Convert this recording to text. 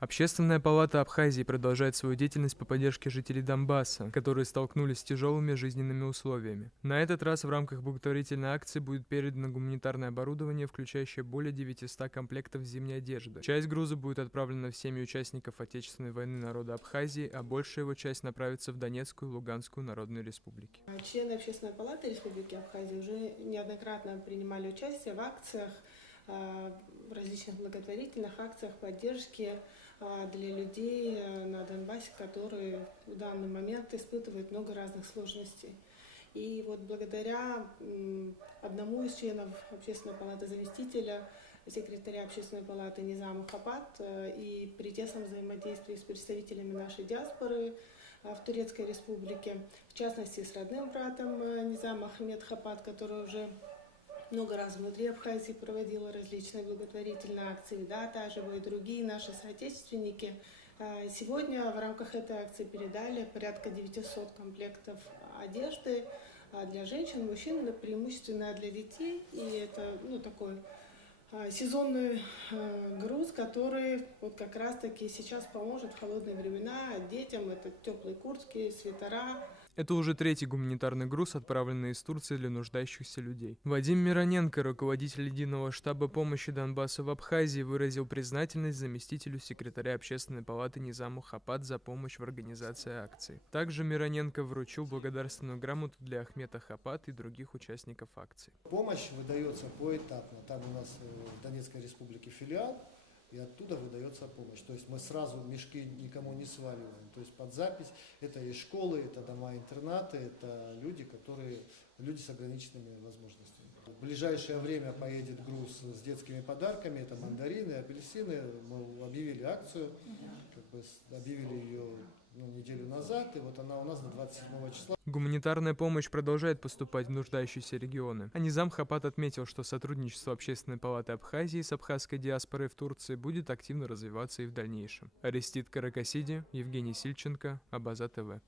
Общественная палата Абхазии продолжает свою деятельность по поддержке жителей Донбасса, которые столкнулись с тяжелыми жизненными условиями. На этот раз в рамках благотворительной акции будет передано гуманитарное оборудование, включающее более 900 комплектов зимней одежды. Часть груза будет отправлена в семьи участников Отечественной войны народа Абхазии, а большая его часть направится в Донецкую и Луганскую народные республики. Члены Общественной палаты Республики Абхазия уже неоднократно принимали участие в акциях, в различных благотворительных акциях поддержки для людей на Донбассе, которые в данный момент испытывают много разных сложностей. И вот благодаря одному из членов Общественной палаты, заместителя секретаря Общественной палаты Низама Хапат, и при тесном взаимодействии с представителями нашей диаспоры в Турецкой Республике, в частности с родным братом Низама Ахмед Хапат, который уже много раз внутри Абхазии проводила различные благотворительные акции, да, также и другие наши соотечественники. Сегодня в рамках этой акции передали порядка 900 комплектов одежды для женщин, мужчин, преимущественно для детей. И это такой сезонный груз, который вот как раз-таки сейчас поможет в холодные времена детям. Это теплые куртки, свитера. Это уже третий гуманитарный груз, отправленный из Турции для нуждающихся людей. Вадим Мироненко, руководитель единого штаба помощи Донбассу в Абхазии, выразил признательность заместителю секретаря Общественной палаты Низаму Хапат за помощь в организации акции. Также Мироненко вручил благодарственную грамоту для Ахмета Хапат и других участников акции. Помощь выдается поэтапно. Там у нас в Донецкой республике филиал, и оттуда выдается помощь. То есть мы сразу мешки никому не сваливаем. То есть под запись это и школы, это дома-интернаты, это люди с ограниченными возможностями. В ближайшее время поедет груз с детскими подарками, это мандарины, апельсины. Мы объявили акцию, объявили ее неделю назад, и вот она у нас до 27 числа. Гуманитарная помощь продолжает поступать в нуждающиеся регионы. А Низам Хапат отметил, что сотрудничество Общественной палаты Абхазии с абхазской диаспорой в Турции будет активно развиваться и в дальнейшем. Арестит Каракасиди, Евгений Сильченко, Абаза ТВ.